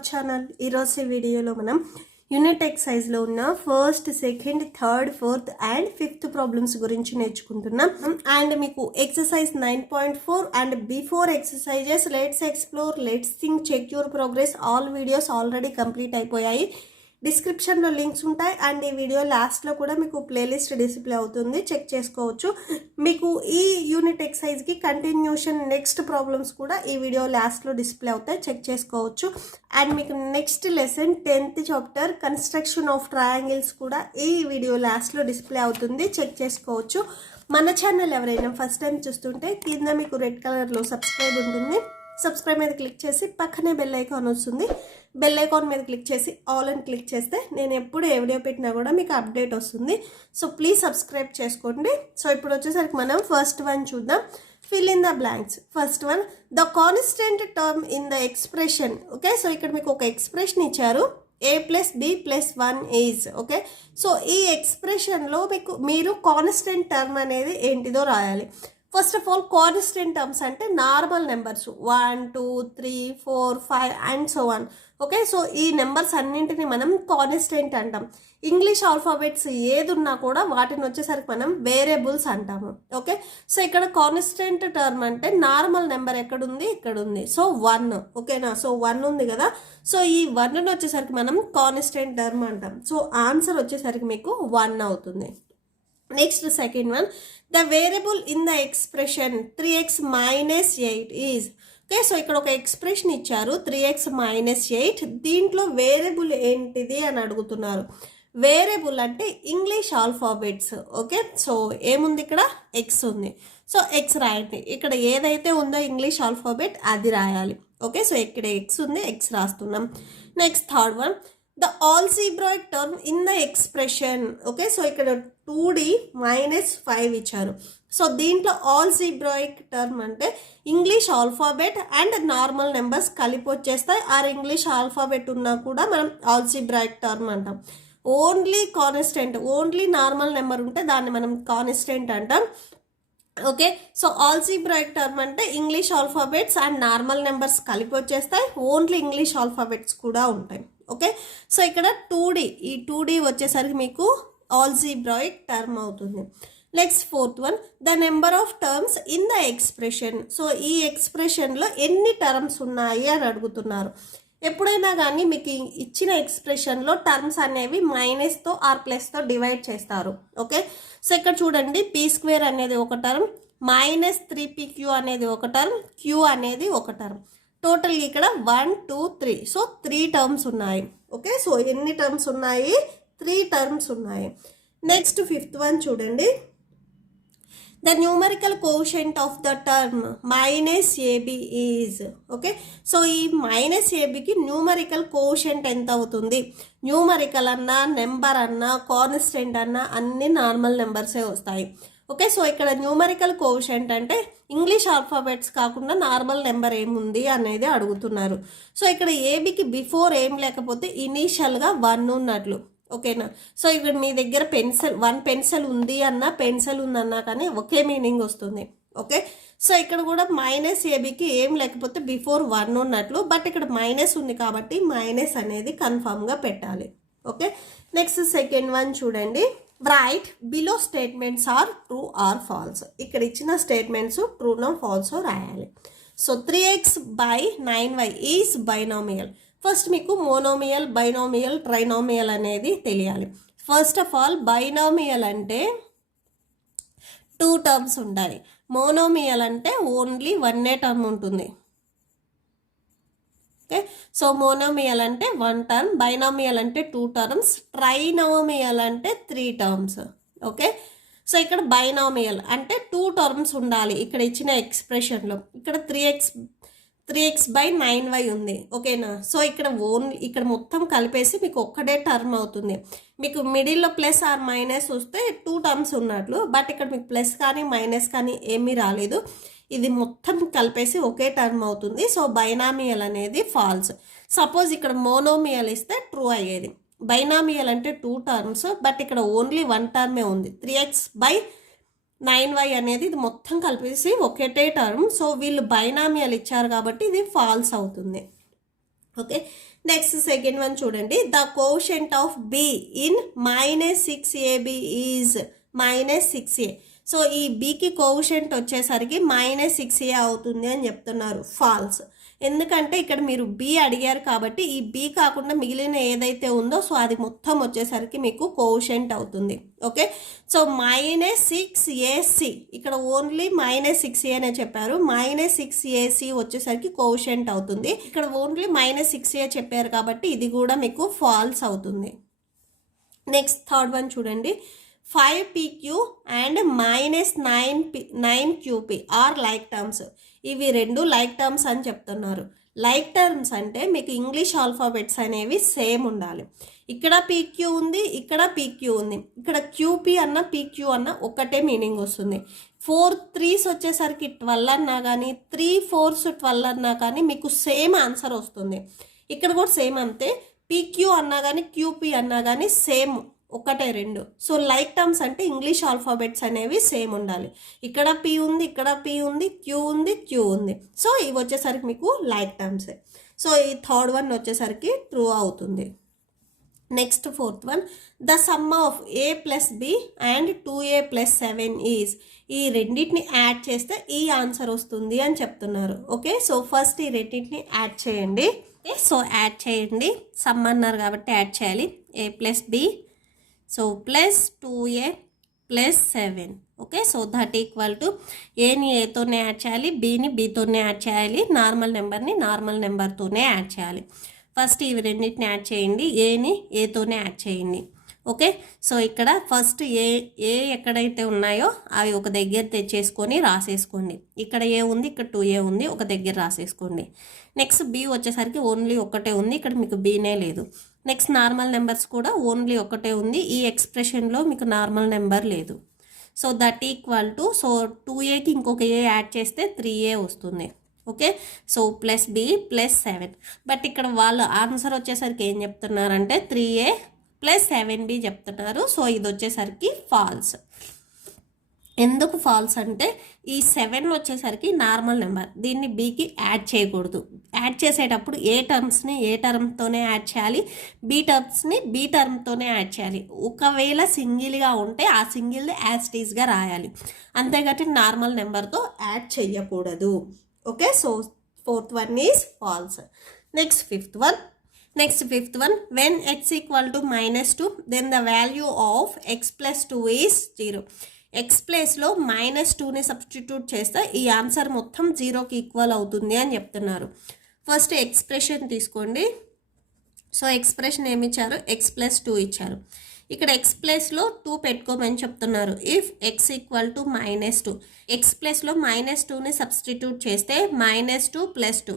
Our channel. ఈరోజు వీడియోలో మనం యూనిట్ ఎక్సైజ్లో ఉన్న first, second, third, fourth and fifth problems గురించి నేర్చుకుంటున్నాం. అండ్ మీకు exercise 9.4 and before exercises let's explore, let's think, check your progress all videos already complete అయిపోయాయి. డిస్క్రిప్షన్లో లింక్స్ ఉంటాయి అండ్ ఈ వీడియో లాస్ట్లో కూడా మీకు ప్లేలిస్ట్ డిస్ప్లే అవుతుంది, చెక్ చేసుకోవచ్చు. మీకు ఈ యూనిట్ ఎక్సైజ్కి కంటిన్యూషన్ నెక్స్ట్ ప్రాబ్లమ్స్ కూడా ఈ వీడియో లాస్ట్లో డిస్ప్లే అవుతాయి, చెక్ చేసుకోవచ్చు. అండ్ మీకు next lesson 10th chapter construction of triangles కూడా ఈ వీడియో లాస్ట్లో డిస్ప్లే అవుతుంది, చెక్ చేసుకోవచ్చు. మన ఛానల్ ఎవరైనా ఫస్ట్ టైం చూస్తుంటే కింద మీకు రెడ్ కలర్లో సబ్స్క్రైబ్ ఉంటుంది, సబ్స్క్రైబ్ మీద క్లిక్ చేసి పక్కనే బెల్ ఐకాన్ వస్తుంది, బెల్ ఐకాన్ మీద క్లిక్ చేసి ఆల్ అని క్లిక్ చేస్తే నేను ఎప్పుడు ఏ వీడియో పెట్టినా కూడా మీకు అప్డేట్ వస్తుంది. సో ప్లీజ్ సబ్స్క్రైబ్ చేసుకోండి. సో ఇప్పుడు వచ్చేసరికి మనం ఫస్ట్ వన్ చూద్దాం. Fill in the blanks. First one, the constant term in the expression. Okay, so ఇక్కడ మీకు ఒక ఎక్స్ప్రెషన్ ఇచ్చారు, a+b+1 ఈజ్. ఓకే, సో ఈ ఎక్స్ప్రెషన్లో మీరు కాన్స్టెంట్ టర్మ్ అనేది ఏంటిదో రాయాలి. First of all constant terms అంటే normal numbers 1, 2, 3, 4, 5 and so on. Okay, so ఈ నెంబర్స్ అన్నింటినీ మనం కాన్స్టెంట్ అంటాం. ఇంగ్లీష్ ఆల్ఫాబెట్స్ ఏది ఉన్నా కూడా వాటిని వచ్చేసరికి మనం వేరియబుల్స్ అంటాము. ఓకే, సో ఇక్కడ కాన్స్టెంట్ టర్మ్ అంటే నార్మల్ నెంబర్ ఎక్కడుంది, ఇక్కడ ఉంది. సో 1. ఓకేనా, సో 1 ఉంది కదా, సో ఈ 1ని వచ్చేసరికి మనం కాన్స్టెంట్ టర్మ్ అంటాం. సో ఆన్సర్ వచ్చేసరికి మీకు 1 అవుతుంది. Next second one, the variable in the expression 3x-8 is. Okay, so ఇక్కడ ఒక ఎక్స్ప్రెషన్ ఇచ్చారు 3x-8, దీంట్లో వేరియబుల్ ఏంటిది అని అడుగుతున్నారు. వేరియబుల్ అంటే ఇంగ్లీష్ ఆల్ఫాబెట్స్. ఓకే, సో ఏముంది ఇక్కడ, ఎక్స్ ఉంది. సో ఎక్స్ రాయండి, ఇక్కడ ఏదైతే ఉందో ఇంగ్లీష్ ఆల్ఫాబెట్ అది రాయాలి. ఓకే, సో ఇక్కడ ఎక్స్ ఉంది, ఎక్స్ రాస్తున్నాం. Next third one, the algebraic term in the expression. Okay, so ఇక్కడ 2d-5 ఇచ్చారు. సో దీంట్లో ఆల్జీబ్రాయిక్ టర్మ్ అంటే English alphabet and normal numbers కలిపి వచ్చేస్తాయి. ఆర్ ఇంగ్లీష్ ఆల్ఫాబెట్ ఉన్నా కూడా మనం ఆల్జీబ్రాయిక్ టర్మ్ అంటాం. Only constant, only normal number ఉంటే దాన్ని మనం కాన్స్టెంట్ అంటాం. ఓకే, సో ఆల్జీబ్రాయిక్ టర్మ్ అంటే English alphabets and normal numbers కలిపి వచ్చేస్తాయి, ఓన్లీ ఇంగ్లీష్ ఆల్ఫాబెట్స్ కూడా ఉంటాయి. ఓకే, సో ఇక్కడ 2d, ఈ 2d వచ్చేసరికి మీకు ఆల్జీబ్రాయిక్ టర్మ్ అవుతుంది. Next fourth one, the number of terms in the expression. So ఈ ఎక్స్ప్రెషన్లో ఎన్ని టర్మ్స్ ఉన్నాయి అని అడుగుతున్నారు. ఎప్పుడైనా కానీ మీకు ఇచ్చిన ఎక్స్ప్రెషన్లో టర్మ్స్ అనేవి మైనస్తో ఆర్ ప్లస్తో డివైడ్ చేస్తారు. ఓకే, సో ఇక్కడ చూడండి, p² అనేది ఒక టర్మ్, -3pq అనేది ఒక టర్మ్, q అనేది ఒక టర్మ్. టోటల్ ఇక్కడ 1, 2, 3, సో 3 టర్మ్స్ ఉన్నాయి. ఓకే, సో ఎన్ని టర్మ్స్ ఉన్నాయి, 3 టర్మ్స్ ఉన్నాయి. నెక్స్ట్ ఫిఫ్త్ వన్ చూడండి, the numerical quotient of the term -ab is. Okay, so ఈ -abకి న్యూమరికల్ కోషెంట్ ఎంత అవుతుంది? న్యూమరికల్ అన్నా, నెంబర్ అన్నా, కాన్స్టెంట్ అన్నా అన్ని నార్మల్ నెంబర్సే వస్తాయి. ఓకే, సో ఇక్కడ న్యూమరికల్ కోషెంట్ అంటే ఇంగ్లీష్ ఆల్ఫాబెట్స్ కాకుండా నార్మల్ నెంబర్ ఏముంది అనేది అడుగుతున్నారు. సో ఇక్కడ ఏబికి బిఫోర్ ఏం లేకపోతే ఇనీషియల్గా 1 ఉన్నట్లు. ఓకేనా, సో ఇక్కడ మీ దగ్గర పెన్సిల్ ఉంది అన్నా, పెన్సిల్ ఉందన్నా కానీ ఒకే మీనింగ్ వస్తుంది. ఓకే, సో ఇక్కడ కూడా -abకి ఏం లేకపోతే బిఫోర్ 1 ఉన్నట్లు, బట్ ఇక్కడ మైనస్ ఉంది కాబట్టి మైనస్ అనేది కన్ఫామ్గా పెట్టాలి. ఓకే, నెక్స్ట్ సెకండ్ వన్ చూడండి, write below statements are true or false. ఇక్కడ ఇచ్చిన స్టేట్మెంట్స్ ట్రూనో ఫాల్సో రాయాలి. So 3x/9y is binomial. First మీకు మోనోమియల్, బైనామియల్, ట్రైనామియల్ అనేది తెలియాలి. ఫస్ట్ ఆఫ్ ఆల్ బైనామియల్ అంటే 2 టర్మ్స్ ఉండాలి, మోనోమియల్ అంటే ఓన్లీ 1 టర్మ్ ఉంటుంది. ఓకే, సో మోనోమియల్ అంటే 1 టర్మ్, బైనామియల్ అంటే 2 టర్మ్స్, ట్రైనామియల్ అంటే 3 టర్మ్స్. ఓకే, సో ఇక్కడ బైనామియల్ అంటే 2 టర్మ్స్ ఉండాలి. ఇక్కడ ఇచ్చిన ఎక్స్ప్రెషన్లో ఇక్కడ 3x/9y ఉంది. ఓకేనా, సో ఇక్కడ మొత్తం కలిపేసి మీకు ఒక్కటే టర్మ్ అవుతుంది. మీకు మిడిల్లో ప్లస్ ఆర్ మైనస్ వస్తే 2 టర్మ్స్ ఉన్నట్లు, బట్ ఇక్కడ మీకు ప్లస్ కానీ మైనస్ కానీ ఏమీ రాలేదు, ఇది మొత్తం కలిపేసి ఒకే టర్మ్ అవుతుంది. సో బైనామియల్ అనేది ఫాల్స్. సపోజ్ ఇక్కడ మోనోమియల్ ఇస్తే ట్రూ అయ్యేది. బైనామియల్ అంటే 2 టర్మ్స్, బట్ ఇక్కడ ఓన్లీ 1 టర్మే ఉంది. 3x/9y అనేది ఇది మొత్తం కలిపేసి ఒకటే టర్మ్. సో వీళ్ళు బైనామియల్ ఇచ్చారు కాబట్టి ఇది ఫాల్స్ అవుతుంది. ఓకే, నెక్స్ట్ సెకండ్ వన్ చూడండి, the quotient of be in -6ab is -6a. So ఈ బికి కోషెంట్ వచ్చేసరికి -6a అవుతుంది అని చెప్తున్నారు. ఫాల్స్. ఎందుకంటే ఇక్కడ మీరు బి అడిగారు కాబట్టి ఈ బి కాకుండా మిగిలిన ఏదైతే ఉందో సో అది మొత్తం వచ్చేసరికి మీకు కోషెంట్ అవుతుంది. ఓకే, సో -6ac ఇక్కడ ఓన్లీ -6a అనే చెప్పారు. -6ac వచ్చేసరికి కోషెంట్ అవుతుంది. ఇక్కడ ఓన్లీ -6a చెప్పారు కాబట్టి ఇది కూడా మీకు ఫాల్స్ అవుతుంది. నెక్స్ట్ థర్డ్ వన్ చూడండి, 5pq and -9qp are like terms. ఇవి రెండు లైక్ టర్మ్స్ అని చెప్తున్నారు. లైక్ టర్మ్స్ అంటే మీకు ఇంగ్లీష్ ఆల్ఫాబెట్స్ అనేవి సేమ్ ఉండాలి. ఇక్కడ pq ఉంది, ఇక్కడ pq ఉంది. ఇక్కడ qp అన్న pq అన్న ఒకటే మీనింగ్ వస్తుంది. 4 3s వచ్చేసరికి 12 అన్నా కానీ 3 4s 12 అన్నా కానీ మీకు సేమ్ ఆన్సర్ వస్తుంది. ఇక్కడ కూడా సేమ్ అంతే. pq అన్నా కానీ qp అన్నా కానీ సేమ్ ఒకటే రెండు. సో లైక్ టర్మ్స్ అంటే ఇంగ్లీష్ ఆల్ఫాబెట్స్ అనేవి సేమ్ ఉండాలి. ఇక్కడ పి ఉంది, ఇక్కడ పి ఉంది, క్యూ ఉంది, క్యూ ఉంది. సో ఇవి వచ్చేసరికి మీకు లైక్ టర్మ్సే. సో ఈ థర్డ్ వన్ వచ్చేసరికి ట్రూ అవుతుంది. Next fourth one, the sum of a + b and 2a + 7 is. ఈ రెండింటిని యాడ్ చేస్తే ఈ ఆన్సర్ వస్తుంది అని చెప్తున్నారు. ఓకే, సో ఫస్ట్ ఈ రెండింటిని యాడ్ చేయండి. సో యాడ్ చేయండి, సమ్ అన్నారు కాబట్టి యాడ్ చేయాలి. a + b so +2a + 7. Okay, so that equal to ఏని ఏతోనే యాడ్ చేయాలి, బీని బీతోనే యాడ్ చేయాలి, నార్మల్ నెంబర్ని నార్మల్ నెంబర్తోనే యాడ్ చేయాలి. ఫస్ట్ ఇవి రెండింటిని యాడ్ చేయండి, ఏని ఏతోనే యాడ్ చేయండి. ఓకే, సో ఇక్కడ ఫస్ట్ ఏ ఎక్కడైతే ఉన్నాయో అవి ఒక దగ్గర తెచ్చేసుకొని రాసేసుకోండి. ఇక్కడ ఏ ఉంది, ఇక్కడ 2a ఉంది, ఒక దగ్గర రాసేసుకోండి. నెక్స్ట్ బి వచ్చేసరికి ఓన్లీ ఒకటే ఉంది, ఇక్కడ మీకు బీనే లేదు. నెక్స్ట్ నార్మల్ నెంబర్స్ కూడా ఓన్లీ ఒకటే ఉంది, ఈ ఎక్స్ప్రెషన్లో మీకు నార్మల్ నెంబర్ లేదు. So that equal to so 2aకి ఇంకొక ఏ యాడ్ చేస్తే 3a వస్తుంది. Okay, so +b + 7. బట్ ఇక్కడ వాళ్ళు ఆన్సర్ వచ్చేసరికి ఏం చెప్తున్నారంటే 3a + 7b చెప్తున్నారు. సో ఇది వచ్చేసరికి ఫాల్స్. ఎందుకు ఫాల్స్ అంటే ఈ 7 వచ్చేసరికి నార్మల్ నెంబర్, దీన్ని బీకి యాడ్ చేయకూడదు. యాడ్ చేసేటప్పుడు ఏ టర్మ్స్ని ఏ టర్మ్తోనే యాడ్ చేయాలి, బీ టర్మ్స్ని బీ టర్మ్తోనే యాడ్ చేయాలి. ఒకవేళ సింగిల్గా ఉంటే ఆ సింగిల్ని యాజ్ టీజ్గా రాయాలి, అంతేగాని నార్మల్ నెంబర్తో యాడ్ చేయకూడదు. Okay, so fourth one is false. Next fifth one, when x = -2 then the value of x + 2 is 0. X ప్లేస్లో -2ని సబ్స్టిట్యూట్ చేస్తే ఈ ఆన్సర్ మొత్తం 0కి ఈక్వల్ అవుతుంది అని చెప్తున్నారు. ఫస్ట్ ఎక్స్ప్రెషన్ తీసుకోండి. సో ఎక్స్ప్రెషన్ ఏమి ఇచ్చారు, x + 2 ఇచ్చారు. ఇక్కడ ఎక్స్ ప్లేస్లో 2 పెట్టుకోమని చెప్తున్నారు. ఇఫ్ x = -2, ఎక్స్ ప్లేస్లో -2ని సబ్స్టిట్యూట్ చేస్తే -2 + 2.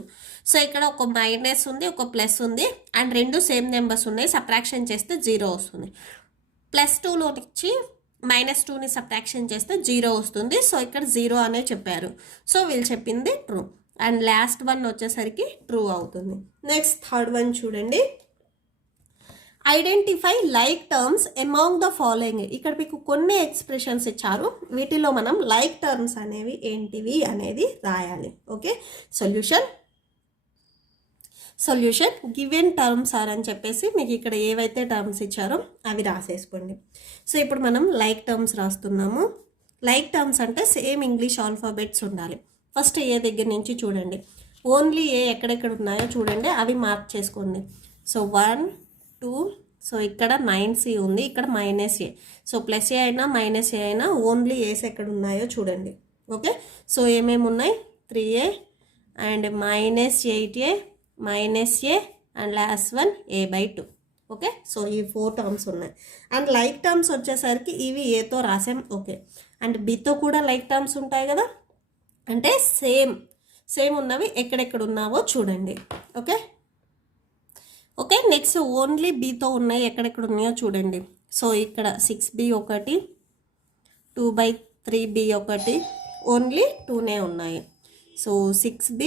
సో ఇక్కడ ఒక మైనస్ ఉంది, ఒక ప్లస్ ఉంది, అండ్ రెండు సేమ్ నెంబర్స్ ఉన్నాయి. సబ్ట్రాక్షన్ చేస్తే 0 వస్తుంది. +2లో నుంచి -2ని సబ్ట్రాక్షన్ చేస్తే 0 వస్తుంది. సో ఇక్కడ 0 అనే చెప్పారు. సో వీళ్ళు చెప్పింది ట్రూ. అండ్ లాస్ట్ వన్ వచ్చేసరికి ట్రూ అవుతుంది. నెక్స్ట్ థర్డ్ వన్ చూడండి, identify like terms among the following. ఇక్కడ మీకు కొన్ని ఎక్స్ప్రెషన్స్ ఇచ్చారు, వీటిలో మనం లైక్ టర్మ్స్ అనేవి ఏంటివి అనేది రాయాలి. Okay, solution given terms are అని చెప్పేసి మీకు ఇక్కడ ఏవైతే టర్మ్స్ ఇచ్చారో అవి రాసేసుకోండి. సో ఇప్పుడు మనం లైక్ టర్మ్స్ రాస్తున్నాము. లైక్ టర్మ్స్ అంటే సేమ్ ఇంగ్లీష్ ఆల్ఫాబెట్స్ ఉండాలి. ఫస్ట్ ఏ దగ్గర నుంచి చూడండి, ఓన్లీ ఏ ఎక్కడెక్కడ ఉన్నాయో చూడండి, అవి మార్క్ చేసుకోండి. సో 1 2, సో ఇక్కడ 9c ఉంది, ఇక్కడ -a. సో +a అయినా -a అయినా ఓన్లీ ఏస్ ఎక్కడ ఉన్నాయో చూడండి. ఓకే, సో ఏమేమి ఉన్నాయి, 3a and -8a -a and last one a/2. Okay, so ఈ 4 టర్మ్స్ ఉన్నాయి. అండ్ లైక్ టర్మ్స్ వచ్చేసరికి ఇవి ఏతో రాసాం. ఓకే, అండ్ బితో కూడా లైక్ టర్మ్స్ ఉంటాయి కదా, అంటే సేమ్ ఉన్నవి ఎక్కడెక్కడ ఉన్నావో చూడండి. ఓకే, నెక్స్ట్ ఓన్లీ బీతో ఉన్నాయి ఎక్కడెక్కడ ఉన్నాయో చూడండి. సో ఇక్కడ 6b ఒకటి, 2/3b ఒకటి, ఓన్లీ 2నే ఉన్నాయి. సో 6b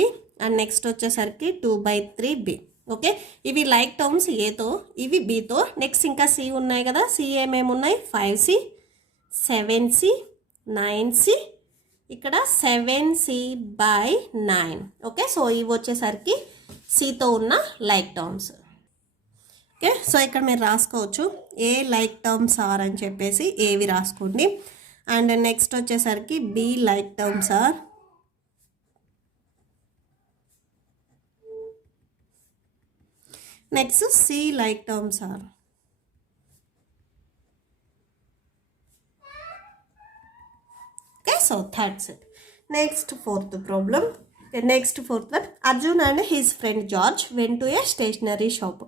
అండ్ నెక్స్ట్ వచ్చేసరికి 2/3b. ఓకే, ఇవి లైక్ టర్మ్స్ ఏతో, ఇవి బీతో. నెక్స్ట్ ఇంకా సి ఉన్నాయి కదా, సి ఏమేమి ఉన్నాయి, 5c 7c 9c, ఇక్కడ 7c/9. ఓకే, సో ఇవి వచ్చేసరికి సితో ఉన్న లైక్ టర్మ్స్. ఓకే, సో ఇక్కడ మీరు రాసుకోవచ్చు ఏ లైక్ టర్మ్స్ ఆర్ అని చెప్పేసి ఏవి రాసుకోండి. అండ్ నెక్స్ట్ వచ్చేసరికి B like terms are, next C like terms are. Okay, so that's it. Next fourth problem. The next fourth one, Arjun and his friend George went to a stationery shop.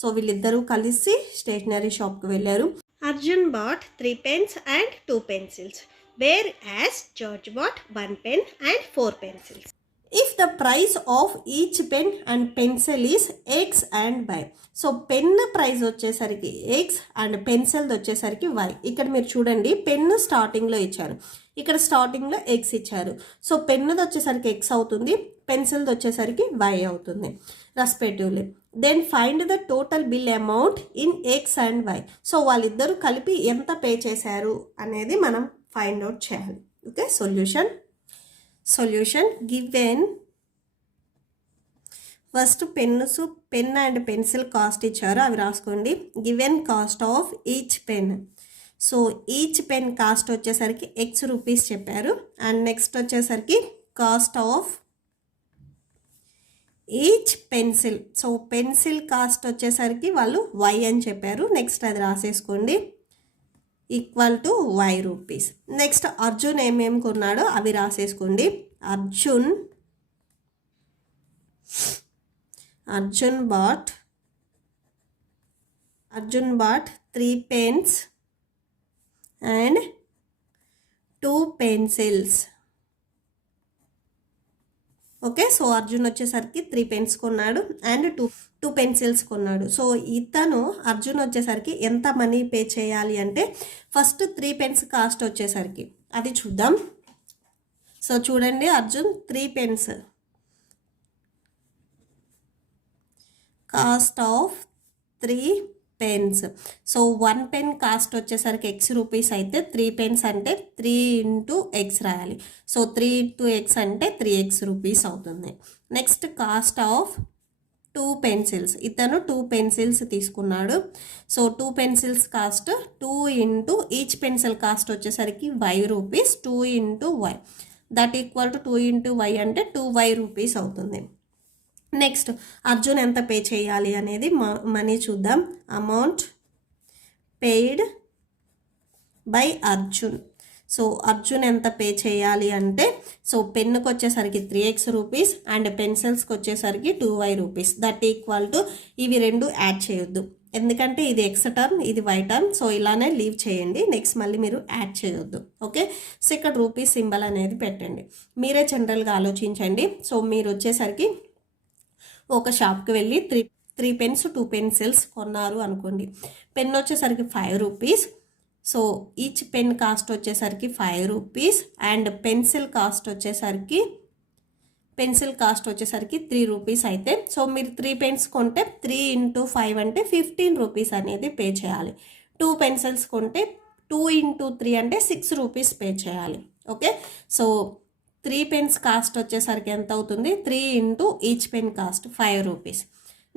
So వీళ్ళిద్దరూ కలిసి stationery షాప్కి వెళ్ళారు. Arjun bought 3 pens and 2 pencils, whereas George bought 1 pen and 4 pencils. If the price of each pen and pencil is X and Y. So pen price వచ్చేసరికి X and pencil వచ్చేసరికి why. ఇక్కడ మీరు చూడండి pen స్టార్టింగ్లో ఇచ్చారు, ఇక్కడ స్టార్టింగ్లో ఎక్స్ ఇచ్చారు. సో పెన్నుది వచ్చేసరికి ఎక్స్ అవుతుంది, పెన్సిల్ది వచ్చేసరికి వై అవుతుంది respectively. Then find the total bill amount in X and why. So వాళ్ళిద్దరూ కలిపి ఎంత పే చేశారు అనేది మనం ఫైండ్ అవుట్ చేయాలి. Okay, solution given first pen and pencil cost ఇచ్చారు, అవి రాసుకోండి. Given cost of each pen. So each pen cost వచ్చేసరికి ఎక్స్ రూపీస్ చెప్పారు. అండ్ నెక్స్ట్ వచ్చేసరికి cost of each pencil. So pencil cost వచ్చేసరికి వాళ్ళు వై అని చెప్పారు. నెక్స్ట్ అది రాసేసుకోండి, equal to why rupees. Next Arjun ఏమేమి కొన్నాడో అవి రాసేసుకోండి. Arjun bought 3 pens and 2 pencils. Okay, so Arjun వచ్చేసరికి 3 pens కొన్నాడు అండ్ 2 pencils కొన్నాడు. సో అర్జున్ వచ్చేసరికి ఎంత మనీ పే చేయాలి అంటే ఫస్ట్ 3 pens కాస్ట్ వచ్చేసరికి అది చూద్దాం. సో చూడండి, Arjun 3 pens cost of 3 pens. So 1 pen cost వచ్చేసరికి ఎక్స్ రూపీస్ అయితే 3 pens అంటే 3 ఇంటూ ఎక్స్ రాయాలి. సో 3 ఇంటూ ఎక్స్ అంటే 3x రూపీస్ అవుతుంది. Next cost of 2 pencils. ఇతను 2 pencils తీసుకున్నాడు. So 2 pencils cost 2 into each pencil cost వచ్చేసరికి y rupees, 2 into y that equal to 2 into y అంటే 2y rupees అవుతుంది. Next Arjun ఎంత pay చేయాలి అనేది మనీ చూద్దాం. Amount paid by Arjun. So Arjun ఎంత పే చేయాలి అంటే సో పెన్నుకి వచ్చేసరికి 3x రూపీస్ అండ్ పెన్సిల్స్కి వచ్చేసరికి 2y rupees that equal to ఇవి రెండు యాడ్ చేయొద్దు, ఎందుకంటే ఇది ఎక్స్ టర్మ్ ఇది వై టర్మ్. సో ఇలానే లీవ్ చేయండి, నెక్స్ట్ మళ్ళీ మీరు యాడ్ చేయొద్దు. ఓకే, సో ఇక్కడ రూపీస్ సింబల్ అనేది పెట్టండి. మీరే జనరల్గా ఆలోచించండి. సో మీరు వచ్చేసరికి ఒక షాప్కి వెళ్ళి 3 pens 2 pencils కొన్నారు అనుకోండి. పెన్ వచ్చేసరికి 5 rupees. So each pen cost వచ్చేసరికి 5 రూపీస్ అండ్ పెన్సిల్ కాస్ట్ వచ్చేసరికి 3 రూపీస్ అయితే సో మీరు 3 pens కొంటే 3 ఇంటూ 5 అంటే 15 రూపీస్ అనేది పే చేయాలి. 2 pencils కొంటే 2 ఇంటూ 3 అంటే 6 రూపీస్ పే చేయాలి. ఓకే, సో 3 pens కాస్ట్ వచ్చేసరికి ఎంత అవుతుంది, 3 into each pen cost 5 rupees.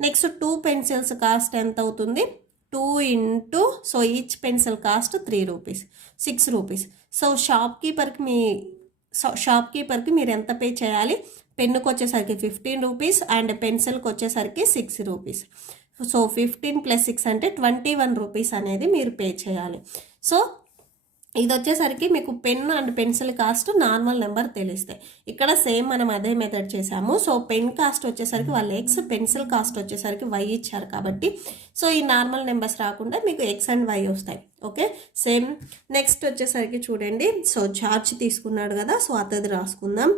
Next 2 pencils cost ఎంత అవుతుంది, 2 into so each pencil cost 3 rupees 6 rupees. So షాప్కీపర్కి మీరు ఎంత పే చేయాలి, పెన్నుకి వచ్చేసరికి 15 రూపీస్ అండ్ పెన్సిల్కి వచ్చేసరికి 6 రూపీస్. సో 15 + 6 అంటే 21 రూపీస్ అనేది మీరు పే చేయాలి. సో ఇది వచ్చేసరికి మీకు pen and pencil cost normal number తెలిస్తాయి. ఇక్కడ సేమ్ మనం అదే మెథడ్ చేసాము. సో పెన్ కాస్ట్ వచ్చేసరికి వాళ్ళు ఎక్స్, పెన్సిల్ కాస్ట్ వచ్చేసరికి వై ఇచ్చారు కాబట్టి సో ఈ నార్మల్ నెంబర్స్ రాకుండా మీకు ఎక్స్ అండ్ వై వస్తాయి. Okay, same. నెక్స్ట్ వచ్చేసరికి చూడండి, సో జార్జ్ తీసుకున్నాడు కదా, సో అతది రాసుకుందాం.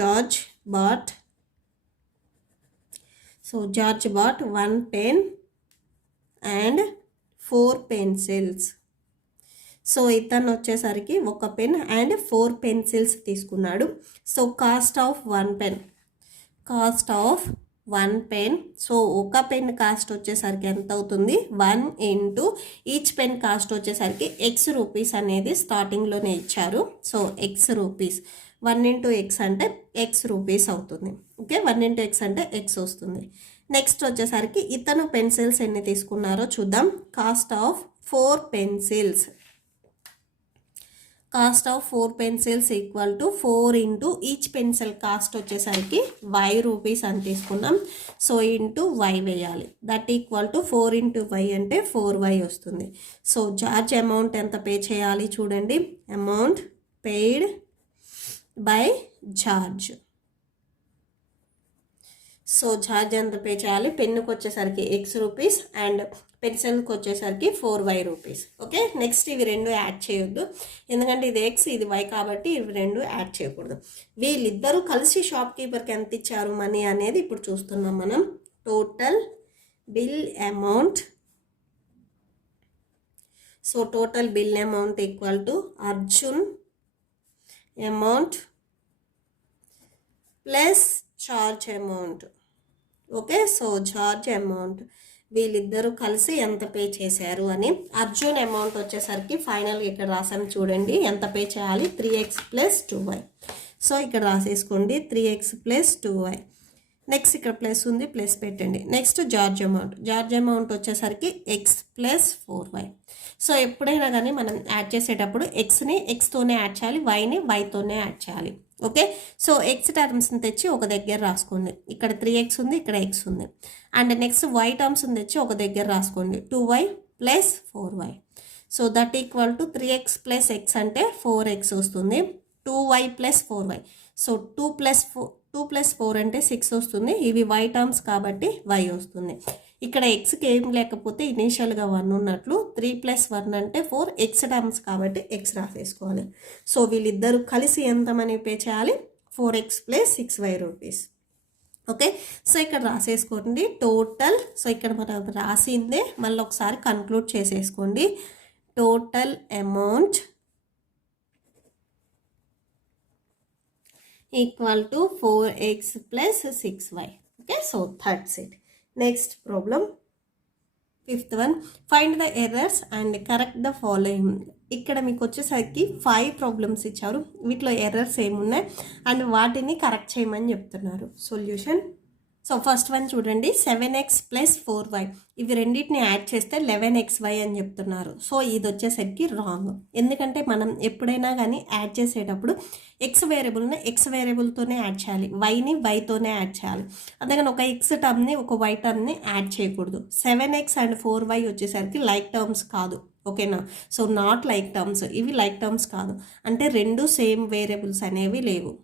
George bought 1 pen and 4 pencils. So ఇతను వచ్చేసరికి 1 పెన్ అండ్ 4 pencils తీసుకున్నాడు. So cost of 1 pen. So 1 pen cost వచ్చేసరికి ఎంత అవుతుంది, 1 ఇంటూ ఈచ్ పెన్ కాస్ట్ వచ్చేసరికి ఎక్స్ రూపీస్ అనేది స్టార్టింగ్లోనే ఇచ్చారు. So x rupees 1 into x అంటే ఎక్స్ రూపీస్ అవుతుంది. ఓకే, 1 ఇంటూ ఎక్స్ అంటే ఎక్స్ వస్తుంది. నెక్స్ట్ వచ్చేసరికి ఇతను పెన్సిల్స్ ఎన్ని తీసుకున్నారో చూద్దాం. Cost of 4 pencils, cost of 4 pencils equal to 4 into each pencil cost వచ్చేసరికి వై రూపీస్ అని తీసుకున్నాం. సో ఇంటూ వై వేయాలి. That equal to 4 into y అంటే 4y వస్తుంది. సో చార్జ్ అమౌంట్ ఎంత పే చేయాలి చూడండి. Amount paid by charge. So charge ఎంత పే చేయాలి? పెన్నుకి వచ్చేసరికి ఎక్స్ రూపీస్ అండ్ పెన్సిల్కి వచ్చేసరికి 4y రూపీస్. ఓకే, నెక్స్ట్ ఇవి రెండు యాడ్ చేయొద్దు, ఎందుకంటే ఇది ఎక్స్ ఇది వై కాబట్టి ఇవి రెండు యాడ్ చేయకూడదు. వీళ్ళిద్దరూ కలిసి షాప్ కీపర్కి ఎంత ఇచ్చారు మనీ అనేది ఇప్పుడు చూస్తున్నాం మనం. Total bill amount. So total bill amount equal to Arjun amount plus charge amount. Okay, so charge amount వీళ్ళిద్దరూ కలిసి ఎంత పే చేశారు అని. అర్జున్ అమౌంట్ వచ్చేసరికి ఫైనల్గా ఇక్కడ రాసాం చూడండి. ఎంత పే చేయాలి? 3x plus 2y. సో ఇక్కడ రాసేసుకోండి 3x ప్లస్ 2y. నెక్స్ట్ ఇక్కడ ప్లస్ ఉంది, ప్లస్ పెట్టండి. Next George amount. George amount వచ్చేసరికి ఎక్స్ ప్లస్ 4y. సో ఎప్పుడైనా కానీ మనం యాడ్ చేసేటప్పుడు ఎక్స్ని ఎక్స్తోనే యాడ్ చేయాలి, వైని వైతోనే యాడ్ చేయాలి. ఓకే, సో ఎక్స్ టర్మ్స్ని తెచ్చి ఒక దగ్గర రాసుకోండి. ఇక్కడ 3x ఉంది, ఇక్కడ ఎక్స్ ఉంది. అండ్ నెక్స్ట్ వై టర్మ్స్ని తెచ్చి ఒక దగ్గర రాసుకోండి. 2y plus 4y. So that equal to 3x plus X అంటే 4x వస్తుంది. 2y plus 4y. So 2 plus 4 అంటే 6 వస్తుంది. ఇవి y టర్మ్స్ కాబట్టి y వస్తుంది. ఇక్కడ ఎక్స్కి ఏం లేకపోతే ఇనీషియల్గా 1 ఉన్నట్లు 3 ప్లస్ 1 అంటే 4, ఎక్స్ టర్మ్స్ కాబట్టి ఎక్స్ రాసేసుకోవాలి. సో వీళ్ళిద్దరూ కలిసి ఎంత మనీ పే చేయాలి? 4x plus 6y rupees. Okay, so ఇక్కడ రాసేసుకోండి టోటల్. సో ఇక్కడ మనం రాసిందే మళ్ళీ ఒకసారి కన్క్లూడ్ చేసేసుకోండి. Total amount equal to 4x plus 6y. Okay, so that's it. Next problem 5th one. Find the errors and correct the following. ఇక్కడ మీకు వచ్చేసరికి 5 problems ఇచ్చారు. వీటిలో ఎర్రర్స్ ఏమున్నాయి అండ్ వాటిని కరెక్ట్ చేయమని చెప్తున్నారు. సొల్యూషన్. సో ఫస్ట్ వన్ చూడండి, 7x ప్లస్ 4y. ఇవి రెండింటిని యాడ్ చేస్తే 11xy అని చెప్తున్నారు. సో ఇది వచ్చేసరికి రాంగ్. ఎందుకంటే మనం ఎప్పుడైనా కానీ యాడ్ చేసేటప్పుడు ఎక్స్ వేరియబుల్ని ఎక్స్ వేరియబుల్తోనే యాడ్ చేయాలి, వైని వైతోనే యాడ్ చేయాలి. అందుకని ఒక ఎక్స్ టర్మ్ని ఒక వై టర్మ్ని యాడ్ చేయకూడదు. 7x అండ్ 4y వచ్చేసరికి లైక్ టర్మ్స్ కాదు. ఓకేనా, సో నాట్ లైక్ టర్మ్స్. ఇవి లైక్ టర్మ్స్ కాదు అంటే రెండు సేమ్ వేరియబుల్స్ అనేవి లేవు.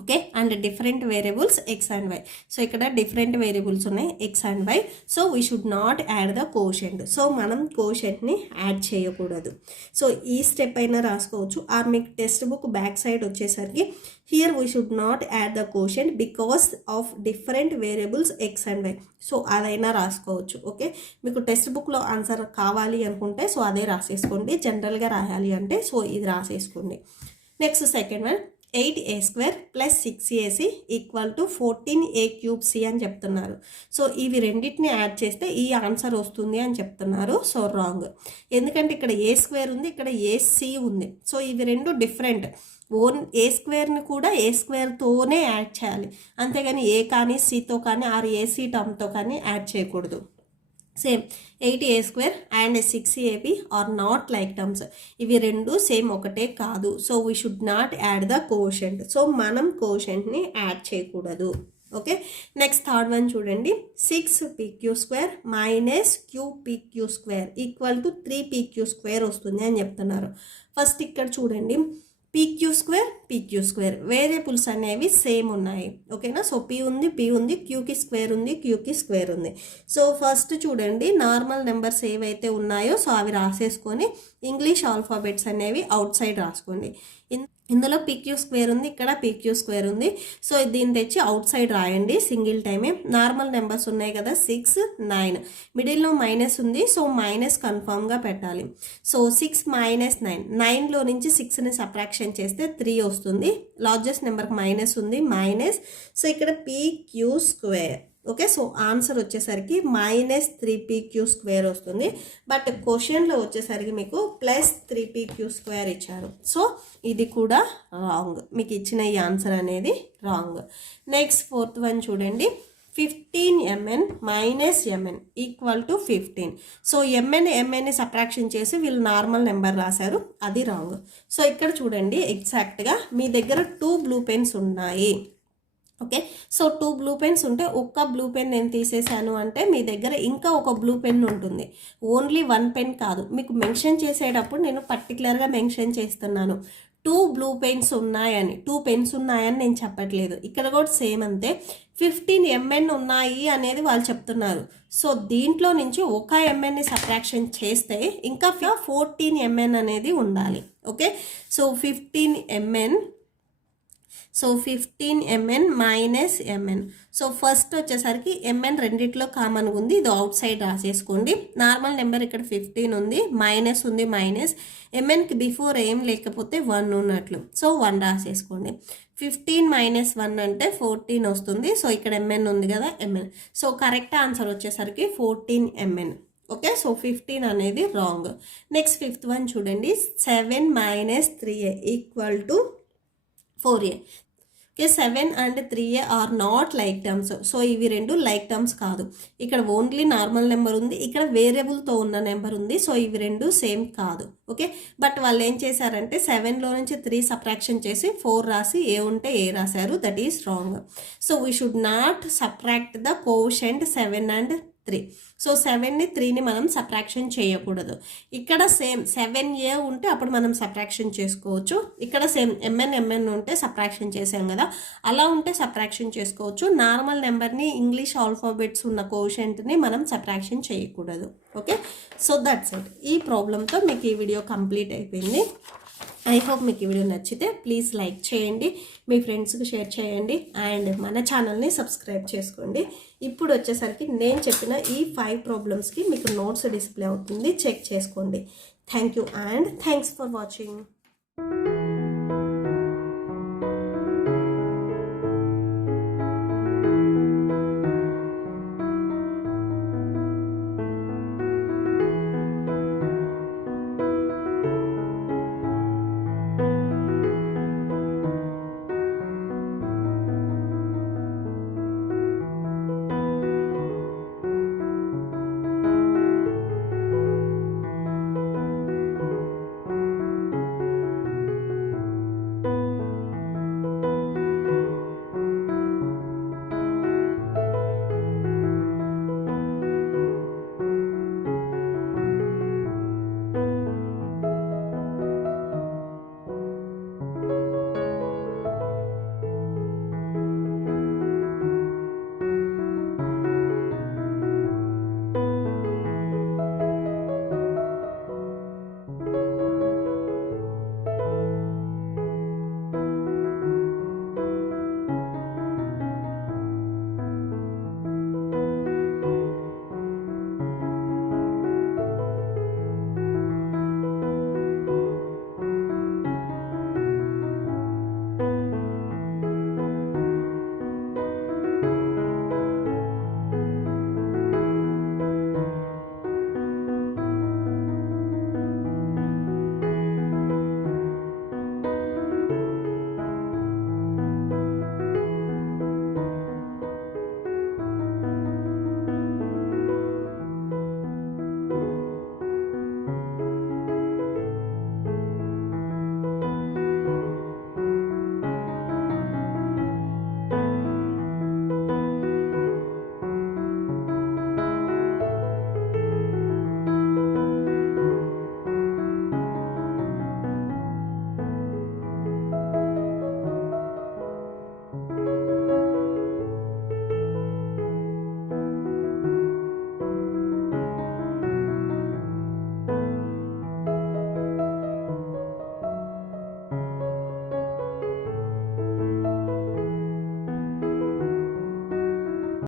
Okay, and different variables x and why. So ఇక్కడ డిఫరెంట్ వేరియబుల్స్ ఉన్నాయి x and why. So we should not add the quotient. So మనం కోషెంట్ని యాడ్ చేయకూడదు. సో ఈ స్టెప్ అయినా రాసుకోవచ్చు. ఆర్ మీకు టెక్స్ట్ బుక్ బ్యాక్ సైడ్ వచ్చేసరికి here we should not add the quotient because of different variables x and why. So అదైనా రాసుకోవచ్చు. ఓకే, మీకు టెక్స్ట్ బుక్లో ఆన్సర్ కావాలి అనుకుంటే సో అదే రాసేసుకోండి. జనరల్గా రాయాలి అంటే సో ఇది రాసేసుకోండి. Next second one, 8a² plus 6ac equal to 14a³ c అని చెప్తున్నారు. సో ఇవి రెండింటిని యాడ్ చేస్తే ఈ ఆన్సర్ వస్తుంది అని చెప్తున్నారు. So wrong. ఎందుకంటే ఇక్కడ a² ఉంది, ఇక్కడ ac ఉంది. సో ఇవి రెండు డిఫరెంట్. a² కూడా a²తోనే యాడ్ చేయాలి, అంతేగాని ఏ కానీ cతో కానీ ఆర్ ac టర్మ్తో కానీ యాడ్ చేయకూడదు. Same 8a² and 6ab are not like terms. ఇవి రెండు సేమ్ ఒకటే కాదు. So we should not add the quotient. So మనం కోషెంట్ని యాడ్ చేయకూడదు. ఓకే, నెక్స్ట్ థర్డ్ వన్ చూడండి, 6pq² minus qpq² equal to 3pq² వస్తుంది అని చెప్తున్నారు. ఫస్ట్ ఇక్కడ చూడండి, pq² వేరియబుల్స్ అనేవి సేమ్ ఉన్నాయి. ఓకేనా, సో p ఉంది, qకి స్క్వేర్ ఉంది, qకి స్క్వేర్ ఉంది. సో ఫస్ట్ చూడండి, నార్మల్ నెంబర్స్ ఏవైతే ఉన్నాయో సో అవి రాసేసుకొని ఇంగ్లీష్ ఆల్ఫాబెట్స్ అనేవి అవుట్ సైడ్ రాసుకోండి. ఇందులో pq² ఉంది, ఇక్కడ pq² ఉంది. సో దీన్ని తెచ్చి అవుట్ సైడ్ రాయండి సింగిల్ టైమే. నార్మల్ నెంబర్స్ ఉన్నాయి కదా 6, 9, మిడిల్లో మైనస్ ఉంది. సో మైనస్ కన్ఫామ్గా పెట్టాలి. సో 6 మైనస్ 9, 9లో నుంచి 6ని సబ్ట్రాక్షన్ చేస్తే 3 వస్తుంది. లార్జెస్ట్ నెంబర్కి మైనస్ ఉంది, మైనస్. సో ఇక్కడ pq² ఓకే, సో ఆన్సర్ వచ్చేసరికి -3pq² వస్తుంది. బట్ క్వశ్చన్లో వచ్చేసరికి మీకు +3pq² ఇచ్చారు. సో ఇది కూడా రాంగ్, మీకు ఇచ్చిన ఈ ఆన్సర్ అనేది రాంగ్. నెక్స్ట్ 4th వన్ చూడండి. 15mn - mn = 15. So mn subtraction చేసి వీళ్ళు నార్మల్ నెంబర్ రాశారు, అది రాంగ్. సో ఇక్కడ చూడండి, ఎగ్జాక్ట్గా మీ దగ్గర 2 బ్లూ పెన్స్ ఉన్నాయి. ఓకే, సో 2 బ్లూ పెన్స్ ఉంటే ఒక్క బ్లూ పెన్ నేను తీసేసాను అంటే మీ దగ్గర ఇంకా ఒక బ్లూ పెన్ ఉంటుంది. ఓన్లీ 1 పెన్ కాదు, మీకు మెన్షన్ చేసేటప్పుడు నేను పర్టికులర్గా మెన్షన్ చేస్తున్నాను 2 బ్లూ పెన్స్ ఉన్నాయని, 2 పెన్స్ ఉన్నాయని నేను చెప్పట్లేదు. ఇక్కడ కూడా సేమ్ అంతే, 15 mn ఉన్నాయి అనేది వాళ్ళు చెప్తున్నారు. సో దీంట్లో నుంచి ఒక mnని సబ్ట్రాక్షన్ చేస్తే ఇంకా 14 mn అనేది ఉండాలి. Okay, so 15 mn -mn. So first వచ్చేసరికి mn రెండిట్లో కామన్ ఉంది, ఇది అవుట్ సైడ్ రాసేసుకోండి. నార్మల్ నెంబర్ ఇక్కడ 15 ఉంది, మైనస్ ఉంది, mnకి బిఫోర్ ఏం లేకపోతే 1 ఉన్నట్లు. సో 1 రాసేసుకోండి. 15 - 1 అంటే 14 వస్తుంది. సో ఇక్కడ mn ఉంది కదా, mn. సో కరెక్ట్ ఆన్సర్ వచ్చేసరికి 14 mn. ఓకే, సో 15 అనేది రాంగ్. నెక్స్ట్ 5th వన్ చూడండి. 7 - 3a = 4a. Okay, 7 and 3a are not like terms. So ఇవి రెండు లైక్ టర్మ్స్ కాదు. ఇక్కడ ఓన్లీ నార్మల్ నెంబర్ ఉంది, ఇక్కడ వేరియబుల్తో ఉన్న నెంబర్ ఉంది. సో ఇవి రెండు సేమ్ కాదు. ఓకే, బట్ వాళ్ళు ఏం చేశారంటే 7లో నుంచి 3 సబ్ట్రాక్షన్ చేసి 4 రాసి ఏ ఉంటే ఏ రాశారు, that is wrong. So we should not subtract the quotient 7 and 3. So 7ని 3ని మనం సబ్ట్రాక్షన్ చేయకూడదు. ఇక్కడ సేమ్ 7a ఉంటే అప్పుడు మనం సబ్ట్రాక్షన్ చేసుకోవచ్చు. ఇక్కడ సేమ్ mn ఉంటే సబ్ట్రాక్షన్ చేసాం కదా, అలా ఉంటే సబ్ట్రాక్షన్ చేసుకోవచ్చు. నార్మల్ నెంబర్ని ఇంగ్లీష్ ఆల్ఫాబెట్స్ ఉన్న కోషెంట్ని మనం సబ్ట్రాక్షన్ చేయకూడదు. Okay, so that's it. ఈ ప్రాబ్లంతో మీకు ఈ వీడియో కంప్లీట్ అయిపోయింది. ఐ హోప్ మీకు ఈ వీడియో నచ్చితే ప్లీజ్ లైక్ చేయండి, మీ ఫ్రెండ్స్కి షేర్ చేయండి, అండ్ మన ఛానల్ని సబ్స్క్రైబ్ చేసుకోండి. ఇప్పుడు వచ్చేసరికి నేను చెప్పిన ఈ 5 ప్రాబ్లమ్స్కి మీకు నోట్స్ డిస్ప్లే అవుతుంది, చెక్ చేసుకోండి. Thank you and thanks for watching.